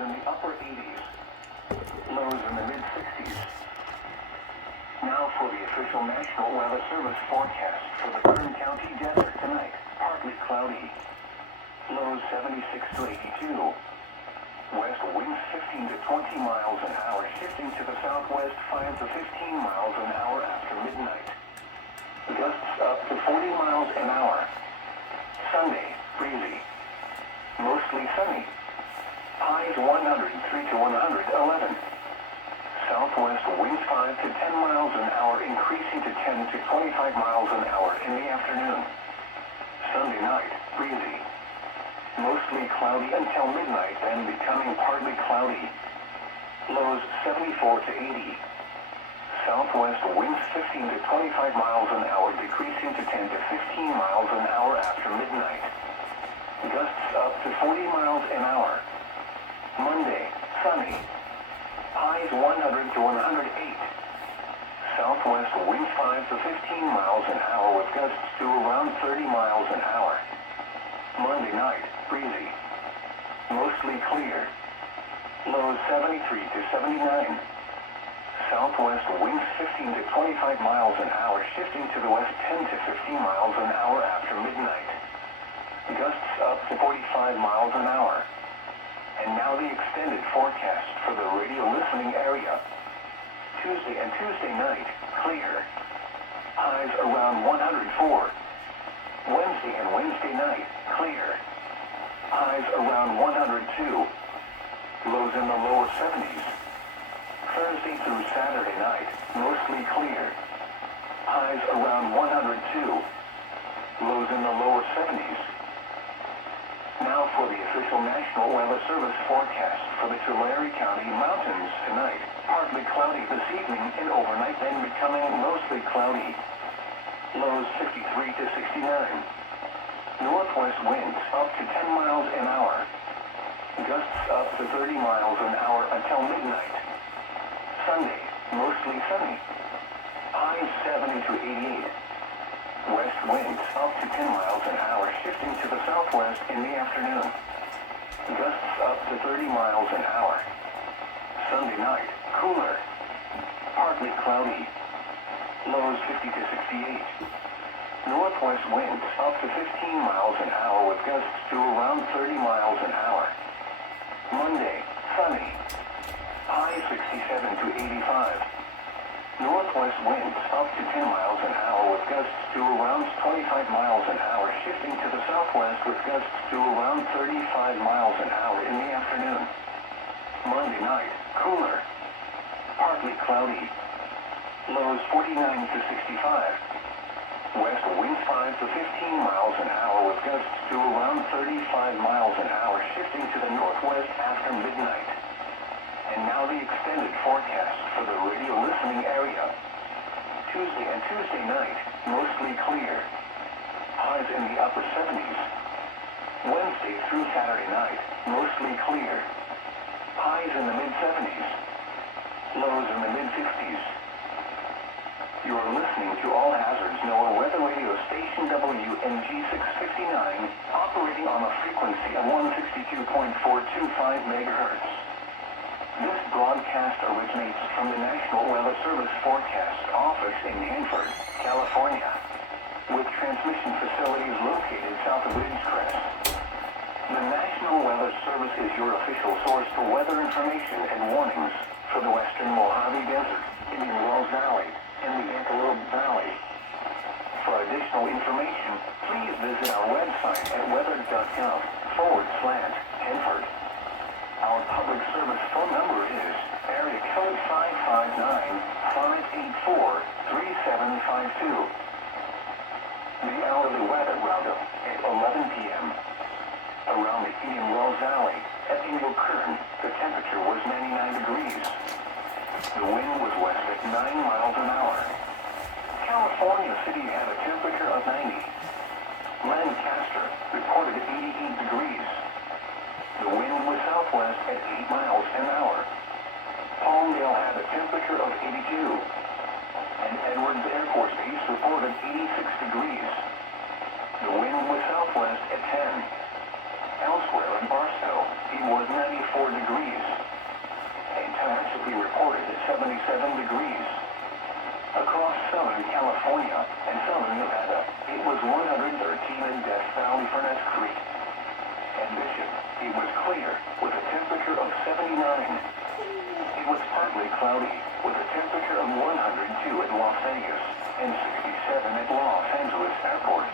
in the upper 80s. Lows in the mid-60s. Now for the official National Weather Service forecast for the Kern County Desert tonight. Partly cloudy. Lows 76 to 82. West winds 15 to 20 miles an hour, shifting to the southwest 5 to 15 miles an hour after midnight. Gusts up to 40 miles an hour. Sunday, breezy. Mostly sunny. Highs 103 to 111. Southwest winds 5 to 10 miles an hour, increasing to 10 to 25 miles an hour in the afternoon. Sunday night, breezy. Mostly cloudy until midnight, then becoming partly cloudy. Lows 74 to 80. Southwest winds 15 to 25 miles an hour, decreasing to 10 to 15 miles an hour after midnight. Gusts up to 40 miles an hour. Monday, sunny. Highs 100 to 108. Southwest winds 5 to 15 miles an hour with gusts to around 30 miles an hour. Monday night, breezy. Mostly clear. Lows 73 to 79. Southwest winds 15 to 25 miles an hour, shifting to the west 10 to 15 miles an hour after midnight. Gusts up to 45 miles an hour. And now the extended forecast for the radio listening area. Tuesday and Tuesday night, clear. Highs around 104. Wednesday and Wednesday night, clear. Highs around 102. Lows in the lower 70s. Thursday through Saturday night, mostly clear. Highs around 102. Lows in the lower 70s. Now for the official National Weather Service forecast for the Tulare County Mountains tonight. Partly cloudy this evening and overnight, then becoming mostly cloudy. Lows 53 to 69. Northwest winds up to 10 miles an hour. Gusts up to 30 miles an hour until midnight. Sunday, mostly sunny. Highs 70 to 88. West winds up to 10 miles an hour, shifting to the southwest in the afternoon. Gusts up to 30 miles an hour. Sunday night, cooler. Partly cloudy. Lows 50 to 68. Northwest winds up to 15 miles an hour with gusts to around 30 miles an hour. Monday, sunny. High 67 to 85. Northwest winds up to 10 miles an hour with gusts to around 25 miles an hour, shifting to the southwest with gusts to around 35 miles an hour in the afternoon. Monday night, cooler. Partly cloudy. Lows 49 to 65. West winds 5 to 15 miles an hour with gusts to around 35 miles an hour, shifting to the northwest after midnight. And now the extended forecast for the radio listening area. Tuesday and Tuesday night, mostly clear. Highs in the upper 70s. Wednesday through Saturday night, mostly clear. Highs in the mid-70s. Lows in the mid-60s. You are listening to All Hazards NOAA Weather Radio Station WNG659, operating on a frequency of 162.425 megahertz. This broadcast originates from the National Weather Service Forecast Office in Hanford, California, with transmission facilities located south of Ridgecrest. The National Weather Service is your official source for weather information and warnings for the western Mojave Desert, Indian Wells Valley, and the Antelope Valley. For additional information, please visit our website at weather.gov/Hanford. Our public service phone number is area code 559-584-3752. The hourly weather roundup at 11 p.m. Around the Indian Wells Valley at Ingo Kern, the temperature was 99 degrees. The wind was west at 9 miles an hour. California City had a temperature of 90. Lancaster reported 88 degrees. The wind was southwest at 8 miles an hour. Palmdale had a temperature of 82. And Edwards Air Force Base reported 86 degrees. The wind was southwest at 10. Elsewhere in Barstow, it was 94 degrees. 77 degrees. Across Southern California and Southern Nevada, it was 113 in Death Valley, Furnace Creek. And Bishop, it was clear, with a temperature of 79. It was partly cloudy, with a temperature of 102 at Las Vegas and 67 at Los Angeles Airport.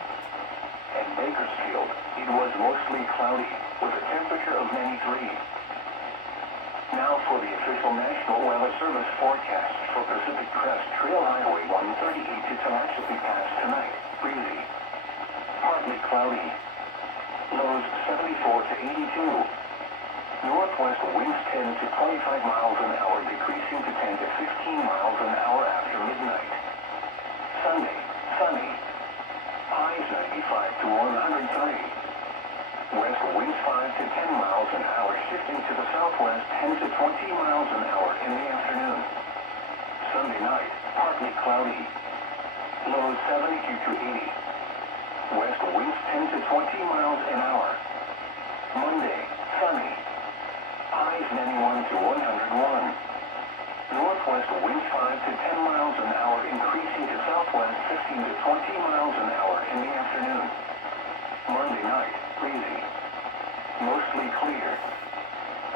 At Bakersfield, it was mostly cloudy, with a temperature of 93. Now for the official National Weather Service forecast for Pacific Crest Trail Highway 138 to Tehachapi Pass tonight. Breezy. Partly cloudy. Lows 74 to 82. Northwest winds 10 to 25 miles an hour, decreasing to 10 to 15 miles an hour after midnight. Sunday, sunny. Highs 95 to 103. West winds 5 to 10 miles an hour, shifting to the southwest 10 to 20 miles an hour in the afternoon. Sunday night, partly cloudy. Lows 72 to 80. West winds 10 to 20 miles an hour. Monday, sunny. Highs 91 to 101. Northwest winds 5 to 10 miles an hour, increasing to southwest 15 to 20 miles an hour in the afternoon. Monday night, breezy. Mostly clear.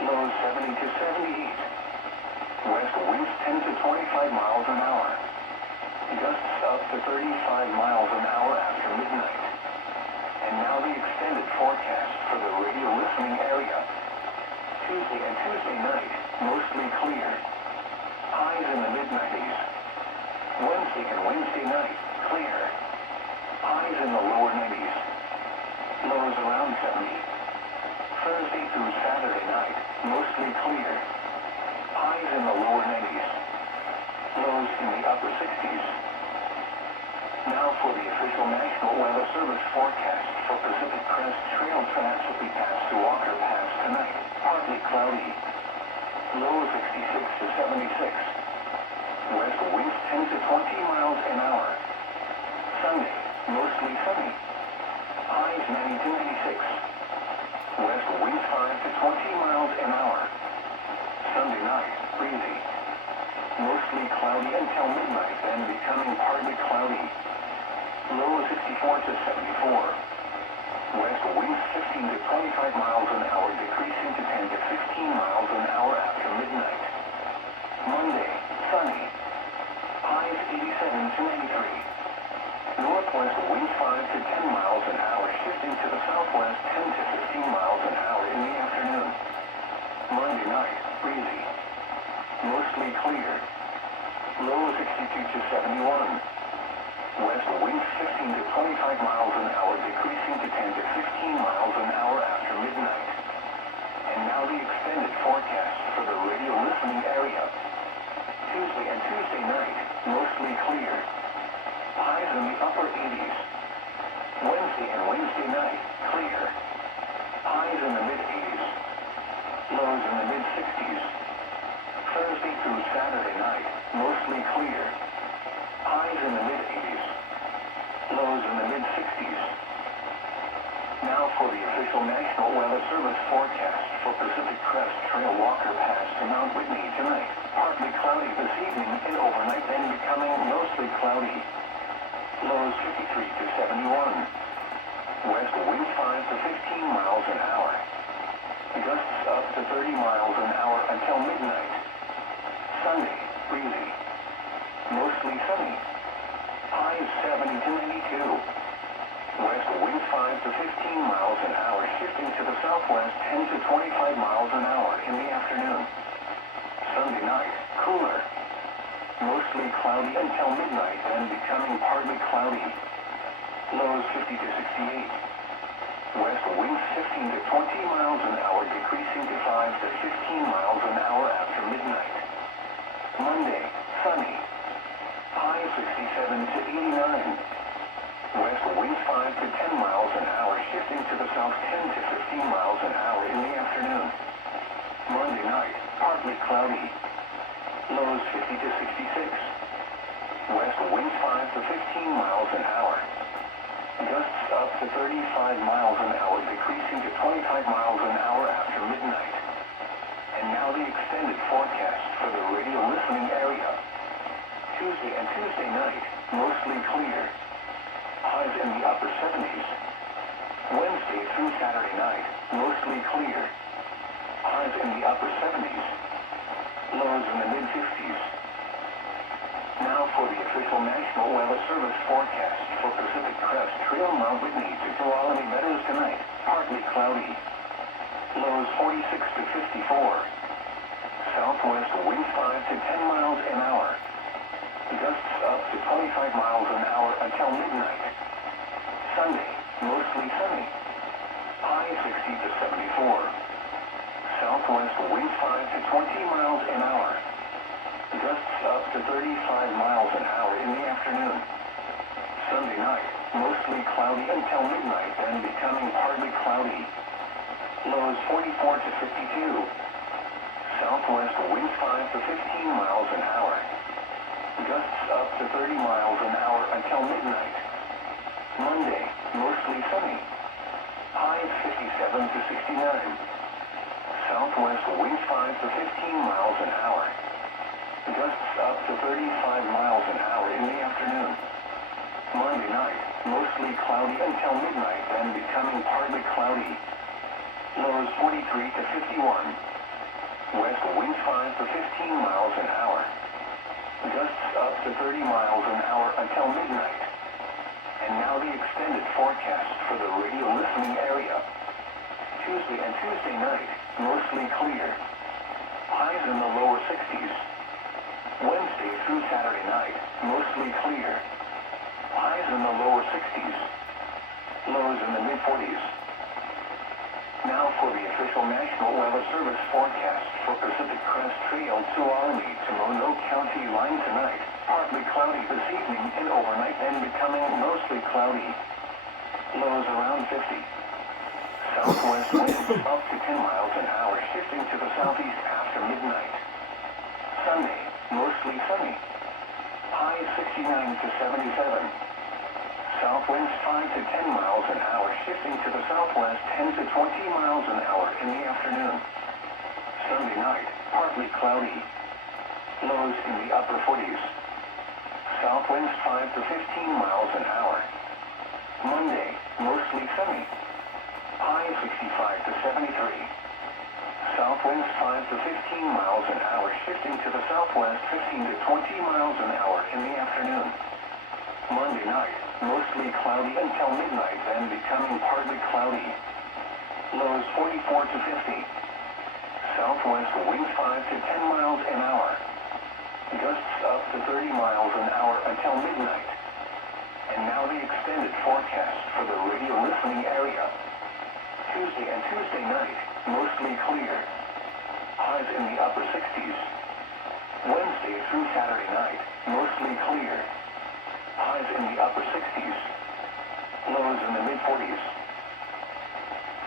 Lows 70 to 78. West winds 10 to 25 miles an hour. Gusts up to 35 miles an hour after midnight. And now the extended forecast for the radio listening area. Tuesday and Tuesday night, mostly clear. Highs in the mid-90s. Wednesday and Wednesday night, clear. Highs in the lower 90s. Lows around 70. Thursday through Saturday night, mostly clear. Highs in the lower 90s. Lows in the upper 60s. Now for the official National Weather Service forecast for Pacific Crest Trail Tehachapi Pass to Walker Pass tonight. Partly cloudy. Low 66 to 76. West winds 10 to 20 miles an hour. Sunday, mostly sunny. Highs 90 to 96. West winds 5 to 20 miles an hour. Sunday night, breezy. Mostly cloudy until midnight, then becoming partly cloudy. Low 64 to 74. West winds 15 to 25 miles an hour, decreasing to 10 to 15 miles an hour after midnight. Monday, sunny. Highs 87 to 93. Northwest winds 5 to 10 miles an hour, shifting to the southwest 10 to 15 miles an hour in the afternoon. Monday night, breezy. Mostly clear. Low 62 to 71. West winds 15 to 25 miles an hour, decreasing to 10 to 15 miles an hour after midnight. And now the extended forecast for the radio listening area. Tuesday and Tuesday night, mostly clear. Highs in the upper 80s. Wednesday and Wednesday night, clear. Highs in the mid-80s. Lows in the mid-60s. Thursday through Saturday night, mostly clear. Highs in the mid-80s. Lows in the mid-60s. Now for the official National Weather Service forecast for Pacific Crest Trail Walker Pass to Mount Whitney tonight. Partly cloudy this evening and overnight, then becoming mostly cloudy. Lows 53 to 71. West winds 5 to 15 miles an hour. Gusts up to 30 miles an hour until midnight. Sunday, breezy. Mostly sunny. Highs 70 to 92. West winds 5 to 15 miles an hour, shifting to the southwest 10 to 25 miles an hour in the afternoon. Sunday night, cooler. Mostly cloudy until midnight, then becoming partly cloudy. Lows 50 to 68. West winds 15 to 20 miles an hour, decreasing to 5 to 15 miles an hour after midnight. Monday, sunny. High 67 to 89. West winds 5 to 10 miles an hour, shifting to the south 10 to 15 miles an hour in the afternoon. Monday night, partly cloudy. Lows 50 to 66. West winds 5 to 15 miles an hour. Gusts up to 35 miles an hour, decreasing to 25 miles an hour after midnight. And now the extended forecast for the radio listening Tuesday and Tuesday night, mostly clear. Highs in the upper 70s. Wednesday through Saturday night, mostly clear. Highs in the upper 70s. Lows in the mid-50s. Now for the official National Weather Service forecast for Pacific Crest Trail Mount Whitney to Tuolumne Meadows tonight. Partly cloudy. Lows 46 to 54. Southwest winds 5 to 10 miles an hour. Gusts up to 25 miles an hour until midnight. Sunday, mostly sunny. High 60 to 74. Southwest winds 5 to 20 miles an hour. Gusts up to 35 miles an hour in the afternoon. Sunday night, mostly cloudy until midnight, then becoming partly cloudy. Lows 44 to 52. Southwest winds 5 to 15 miles an hour. Gusts up to 30 miles an hour until midnight. Monday, mostly sunny. Highs 57 to 69. Southwest winds 5 to 15 miles an hour. Gusts up to 35 miles an hour in the afternoon. Monday night, mostly cloudy until midnight, then becoming partly cloudy. Lows 43 to 51. West winds 5 to 15 miles an hour. Gusts up to 30 miles an hour until midnight. And now the extended forecast for the radio listening area. Tuesday and Tuesday night, mostly clear. Highs in the lower 60s. Wednesday through Saturday night, mostly clear. Highs in the lower 60s. Lows in the mid-40s. Now for the official National Weather Service forecast for Pacific Crest Trail Tuolumne to Mono County line tonight. Partly cloudy this evening and overnight, then becoming mostly cloudy. Lows around 50. Southwest winds up to 10 miles an hour, shifting to the southeast after midnight. Sunday, mostly sunny. Highs 69 to 77. South winds 5 to 10 miles an hour, shifting to the southwest 10 to 20 miles an hour in the afternoon. Sunday night, partly cloudy. Lows in the upper 40s. South winds 5 to 15 miles an hour. Monday, mostly sunny. High 65 to 73. South winds 5 to 15 miles an hour, shifting to the southwest 15 to 20 miles an hour in the afternoon. Monday night, mostly cloudy until midnight, then becoming partly cloudy. Lows 44 to 50. Southwest winds 5 to 10 miles an hour. Gusts up to 30 miles an hour until midnight. And now the extended forecast for the radio listening area. Tuesday and Tuesday night, mostly clear. Highs in the upper 60s. Wednesday through Saturday night, mostly clear. Highs in the upper 60s. Lows in the mid-40s.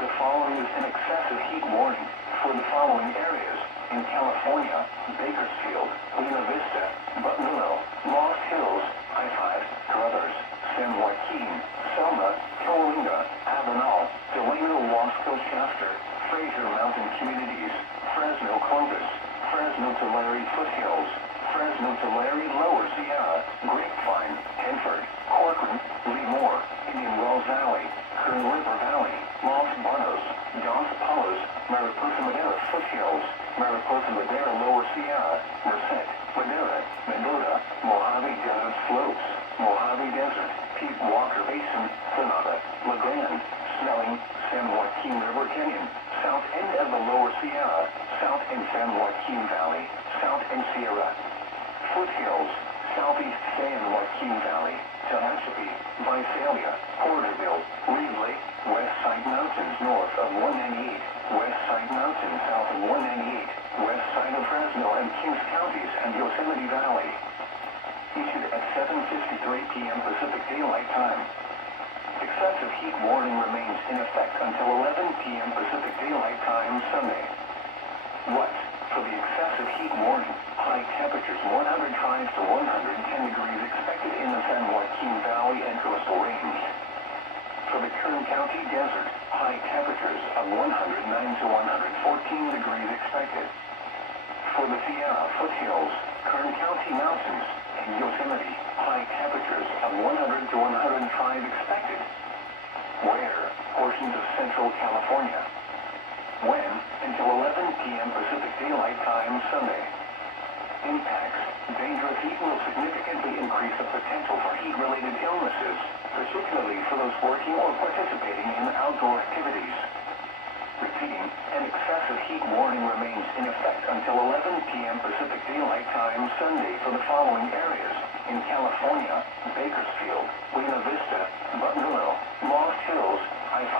The following is an excessive heat warning for the following areas in California: Bakersfield, Lena Vista, Buttonwillow, Lost Hills, I-5, Carruthers, San Joaquin, Selma, Cahuenga, Avenal, Delano, Wasco, Shafter, Fraser Mountain Communities, Fresno, Clovis, Fresno Tulare Foothills, Fresno Tulare Lower Sierra, Grapevine, Hanford, Corcoran, Lemoore, Indian Wells Valley, Kern River Valley, Los Banos, Dos Palos, Mariposa Madera Foothills, Mariposa Madera Lower Sierra, Merced, Madera, Mendota, Mojave Desert Slopes, Mojave Desert, Pete Walker Basin, Sonata, La Grande, Snelling, San Joaquin River Canyon, south end of the Lower Sierra, south and San Joaquin Valley, south and Sierra. Foothills, southeast San Joaquin Valley, Tehachapi, Visalia, Porterville, Reed Lake, West Side Mountains north of 198, West Side Mountains south of 198, west side of Fresno and Kings Counties and Yosemite Valley. Issued at 7:53 p.m. Pacific Daylight Time. Excessive heat warning remains in effect until 11 p.m. Pacific Daylight Time Sunday. What? For the excessive heat warning, high temperatures 105 to 110 degrees expected in the San Joaquin Valley and Coastal Range. For the Kern County Desert, high temperatures of 109 to 114 degrees expected. For the Sierra Foothills, Kern County Mountains, and Yosemite, high temperatures of 100 to 105 expected. Where? Portions of central California. When? Until 11 p.m. Pacific Daylight Time Sunday. Impacts. Dangerous heat will significantly increase the potential for heat-related illnesses, particularly for those working or participating in outdoor activities. Repeating, an excessive heat warning remains in effect until 11 p.m. Pacific Daylight Time Sunday for the following areas: in California, Bakersfield, Buena Vista, Buttonwillow, Lost Hills, I-5,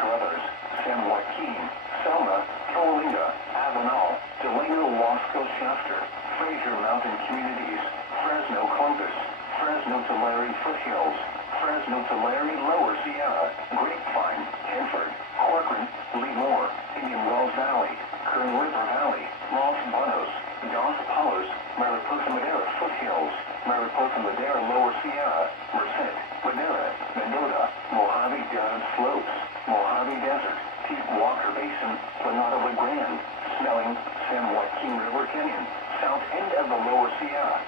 Carruthers, San Joaquin, Selma, Coalinga, Avenal, Delano, Wasco, Shafter, Fraser Mountain Communities, Fresno, Columbus, Fresno Tulare Foothills, Fresno Tulare Lower Sierra, Grapevine, Hanford, Corcoran, Lemoore, Indian Wells Valley, Kern River Valley, Los Banos, Dos Palos, Mariposa Madera Foothills, Mariposa Madera Lower Sierra, Merced, Madera, Mendota, Mojave Desert Slopes, Mojave Desert, Deep Walker Basin, Planada La Grande, Snelling, San Joaquin River Canyon, South End of the Lower Sierra,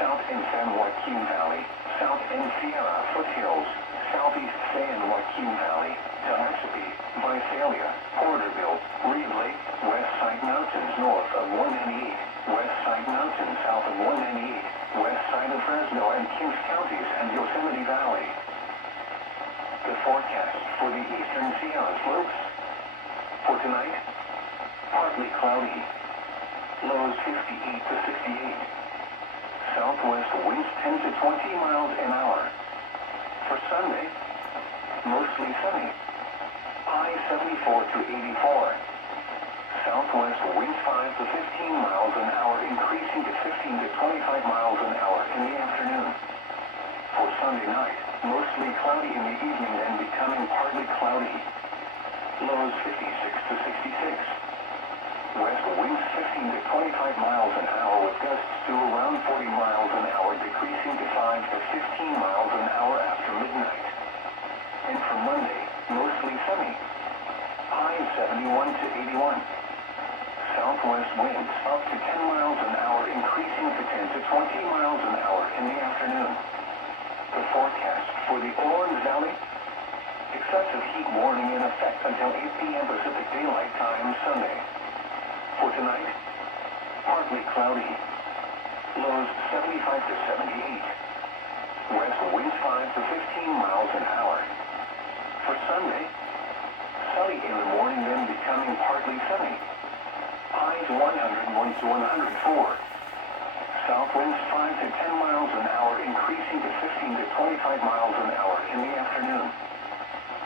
South End San Joaquin Valley, South End Sierra Foothills, Southeast San Joaquin Valley, Tehachapi, Visalia, Porterville, Reed Lake, West Side Mountains north of 198, West Side Mountains south of 198, West Side of Fresno and Kings Counties and Yosemite Valley. The forecast for the eastern Sierra slopes. For tonight, partly cloudy. Lows 58 to 68. Southwest winds 10 to 20 miles an hour. For Sunday, mostly sunny. High 74 to 84. Southwest winds 5 to 15 miles an hour, increasing to 15 to 25 miles an hour in the afternoon. For Sunday night, mostly cloudy in the evening and becoming partly cloudy. Lows 56 to 66. West winds 15 to 25 miles an hour with gusts to around 40 miles an hour, decreasing to 5 to 15 miles an hour after midnight. And for Monday, mostly sunny. High 71 to 81. Southwest winds up to 10 miles an hour, increasing to 10 to 20 miles an hour in the afternoon. The forecast for the Orange Valley. Excessive heat warning in effect until 8 p.m. Pacific Daylight Time Sunday. For tonight, partly cloudy. Lows 75 to 78. West winds 5 to 15 miles an hour. For Sunday, sunny in the morning, then becoming partly sunny. Highs 101 to 104. South winds 5 to 10 miles an hour, increasing to 15 to 25 miles an hour in the afternoon.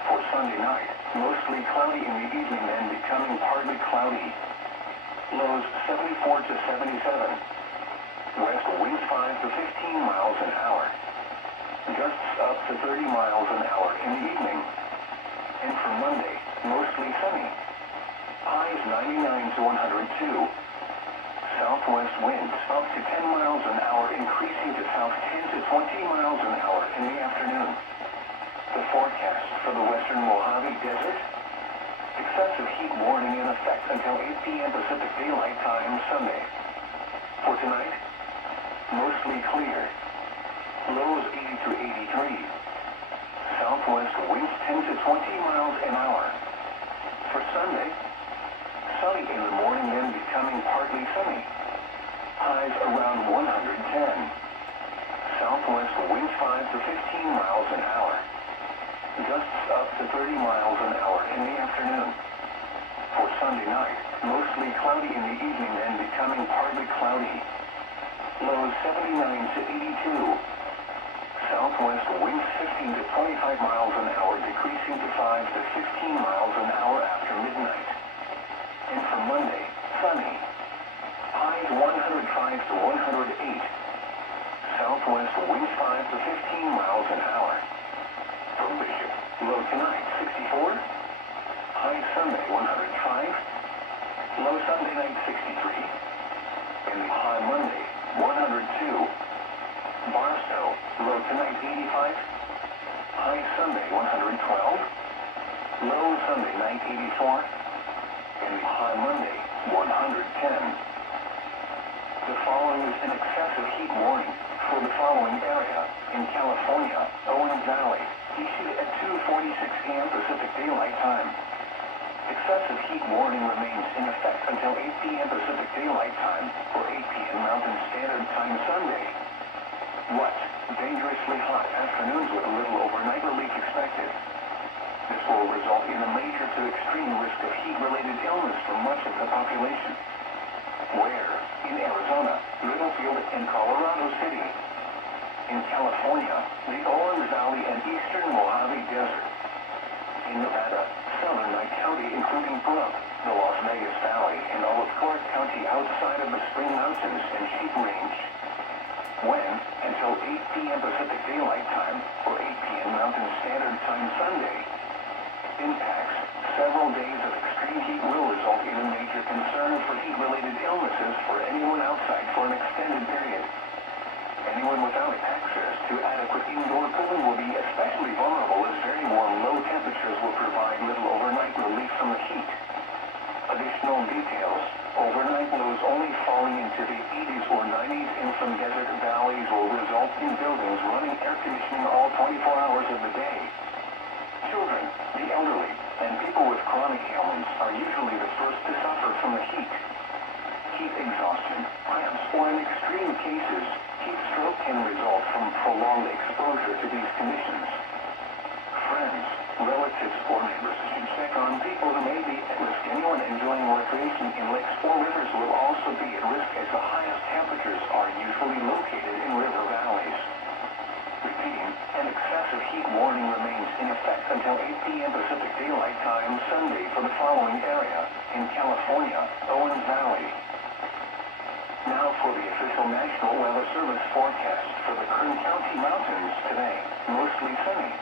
For Sunday night, mostly cloudy in the evening, then becoming partly cloudy. Lows 74 to 77. West winds 5 to 15 miles an hour. Gusts up to 30 miles an hour in the evening. And for Monday, mostly sunny. Highs 99 to 102. Southwest winds up to 10 miles an hour, increasing to south 10 to 20 miles an hour in the afternoon. The forecast for the western Mojave Desert. Excessive heat warning in effect until 8 p.m. Pacific Daylight Time Sunday. For tonight, mostly clear. Lows 80 to 83. Southwest winds 10 to 20 miles an hour. For Sunday, sunny in the morning, then becoming partly sunny. Highs around 110. Southwest winds 5 to 15 miles an hour. Gusts up to 30 miles an hour in the afternoon. For Sunday night, mostly cloudy in the evening, then becoming partly cloudy. Lows 79 to 82. Southwest winds 15 to 25 miles an hour, decreasing to 5 to 15 miles an hour after midnight. And for Monday, sunny. Highs 105 to 108. Southwest winds 5 to 15 miles an hour. For Bishop, low tonight 64. High Sunday 105. Low Sunday night 63. And the high Monday 102. Barstow, low tonight 85. High Sunday 112. Low Sunday night 84. And the high Monday 110. The following is an excessive heat warning for the following area. In California, Owens Valley, issued at 2:46 a.m. Pacific Daylight Time. Excessive heat warning remains in effect until 8 p.m. Pacific Daylight Time or 8 p.m. Mountain Standard Time Sunday. What? Dangerously hot afternoons with little overnight relief expected. This will result in a major to extreme risk of heat-related illness for much of the population. Where? In Arizona, Littlefield, and Colorado City. In California, the Owens Valley and eastern Mojave Desert. In Nevada, southern Nye County including Pahrump, the Las Vegas Valley, and all of Clark County outside of the Spring Mountains and Sheep Range. When? Until 8 p.m. Pacific Daylight Time or 8 p.m. Mountain Standard Time Sunday. Impacts. Several days of extreme heat will result in a major concern for heat-related illnesses for anyone outside for an extended period. Anyone without access to adequate indoor cooling will be especially vulnerable as very warm low temperatures will provide little overnight relief from the heat. Additional details. Overnight lows only falling into the 80s or 90s in some desert valleys will result in buildings running air conditioning all 24 hours of the day. Children, the elderly, and people with chronic ailments are usually the first to suffer from the heat. Heat exhaustion, cramps, or in extreme cases, heat stroke can result from prolonged exposure to these conditions. Friends, relatives, or neighbors should check on people who may be at risk. Anyone enjoying recreation in lakes or rivers will also be at risk as the highest temperatures are usually located in river valleys. Repeating, an excessive heat warning remains in effect until 8 p.m. Pacific Daylight Time Sunday for the following area. In California, Owens Valley. Now for the official National Weather Service forecast for the Kern County Mountains today. Mostly sunny.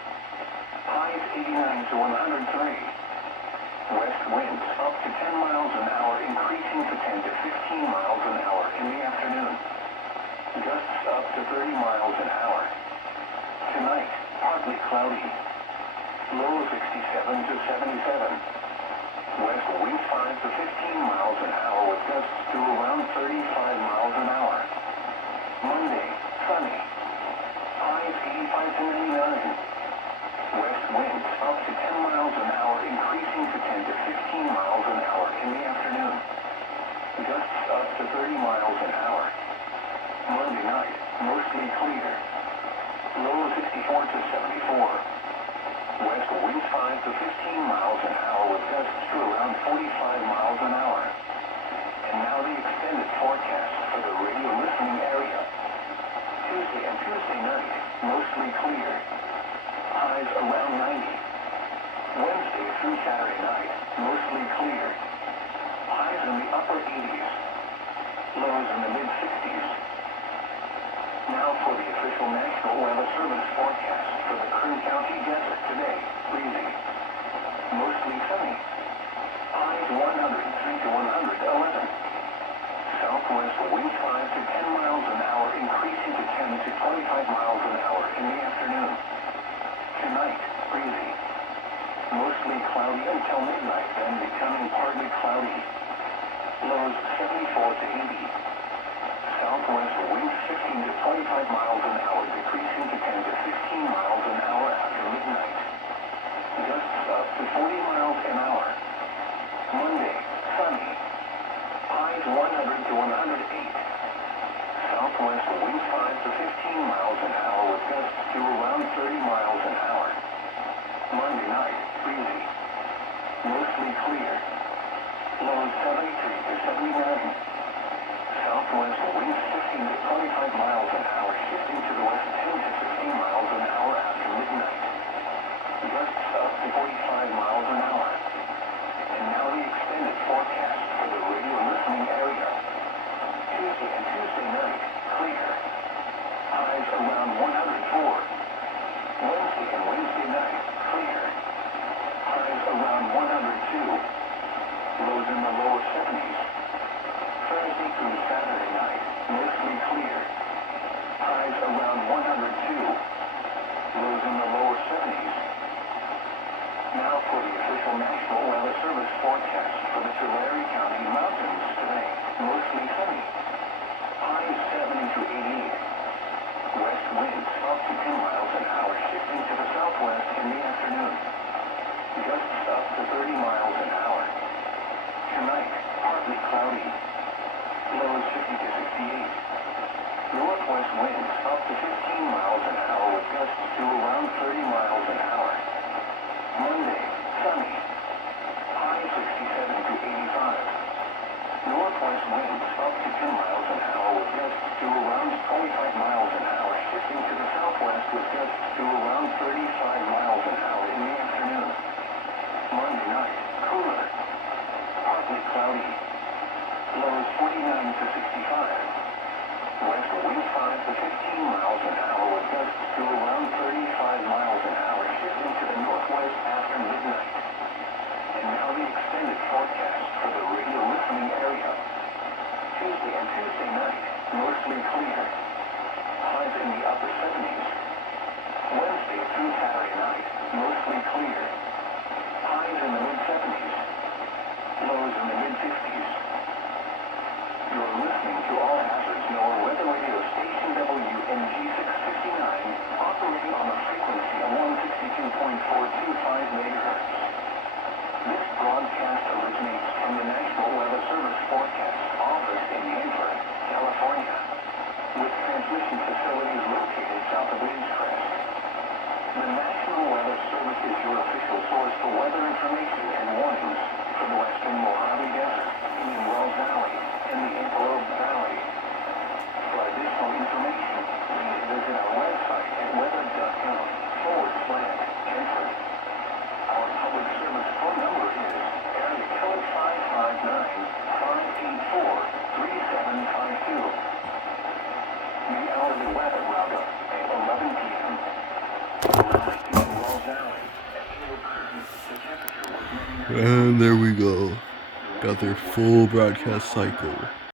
Highs 89 to 103. West winds up to 10 miles an hour, increasing to 10 to 15 miles an hour in the afternoon. Gusts up to 30 miles an hour. Tonight, partly cloudy. Low 67 to 77. West winds 5 to 15 miles an hour with gusts to around 35 miles an hour. Monday, sunny. Highs 85 to 99. West winds up to 10 miles an hour, increasing to 10 to 15 miles an hour in the afternoon. Gusts up to 30 miles an hour. Monday night, mostly clear. Low 64 to 74. West winds 5 to 15 miles an hour with gusts to around 45 miles an hour. And now the extended forecast for the radio listening area. Tuesday and Tuesday night, mostly clear. Highs around 90. Wednesday through Saturday night, mostly clear. Highs in the upper 80s. Lows in the mid-60s. Now for the official National Weather Service forecast for the Kern County Desert today. Breezy. Mostly sunny. Highs 103 to 111. Southwest winds 5 to 10 miles an hour, increasing to 10 to 25 miles an hour in the afternoon. Tonight, breezy. Mostly cloudy until midnight, then becoming partly cloudy. Lows 74 to 80. Southwest winds 15 to 25 miles an hour, decreasing to 10 to 15 miles an hour after midnight. Gusts up to 40 miles an hour. Monday, sunny. Highs 100 to 108. Southwest winds 5 to 15 miles an hour with gusts to around 30 miles an hour. Monday night, breezy. Mostly clear. Lows 73 to 79. Southwest winds 15 to 25 miles an hour, shifting to the west 10 to 15 miles an hour after midnight. Gusts up to 45 miles an hour. And now the extended forecast for the radio listening area. Tuesday and Tuesday night, clear. Highs around 104. Wednesday and Wednesday night, clear. Highs around 102. Lows in the lower 70s. Thursday through Saturday night, mostly clear. Highs around 102. Lows in the lower 70s. Now for the official National Weather Service forecast for the Tulare County winds up to 15 miles an hour with gusts to around 30 miles an hour. Monday, sunny. High 67 to 85. Northwest winds up to 10 miles an hour with gusts to around 25 miles an hour, shifting to the southwest with gusts to around 35 miles an hour in the afternoon. Monday night, cooler. Partly cloudy. Lows 49 to 65. West winds 5 to 15 miles an hour with gusts to around 35 miles an hour, shifting to the northwest after midnight. And now the extended forecast for the radio listening area. Tuesday and Tuesday night, mostly clear. Highs in the upper 70s. Wednesday through Saturday night, mostly clear. Highs in the mid-70s. Lows in the mid-50s. You're listening to All Hazards NOAA Weather Radio Station WNG659, operating on a frequency of 162.425 megahertz. This broadcast originates from the National Weather Service Forecast Office in Denver, California, with transmission facilities located south of Ridgecrest. The National Weather Service is your official source for weather information and warnings for the western Mojave Desert, Indian Wells Valley, and the Antelope Valley. For additional information, please visit our website at weather.com/Hanford. Our public service phone number is area code 559-584-3752. The hourly weather roundup at 11 p.m. Around Indian Wells Valley at Eagle Curtain, the temperature was 99. And there we go. Got their full broadcast cycle.